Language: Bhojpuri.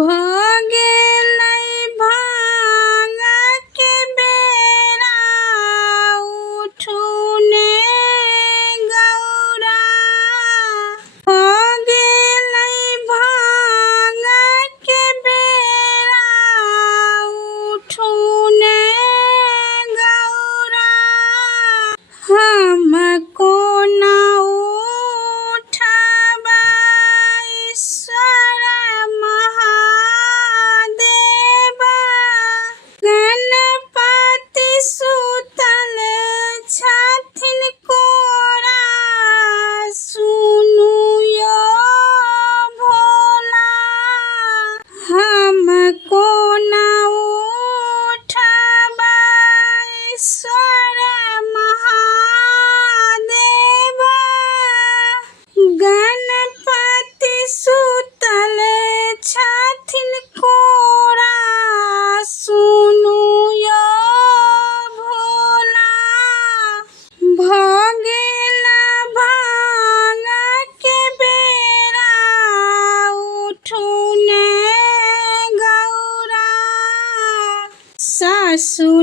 भगेलै भांग के बेरा उठू ने गौरा। भगेलै भांग के बेरा उठू ने गौरा। हमको ना उठबै ईश्वर महादेव। गणपति सुतल छथिन कोरा, सुनू यो भोला। हमको ना उठबै ईश्वर महादेव। गणपति सुतल छथिन कोरा, सुनू यो भोला। भगेलै भांग के बेरा उठू ने गौरा। सासु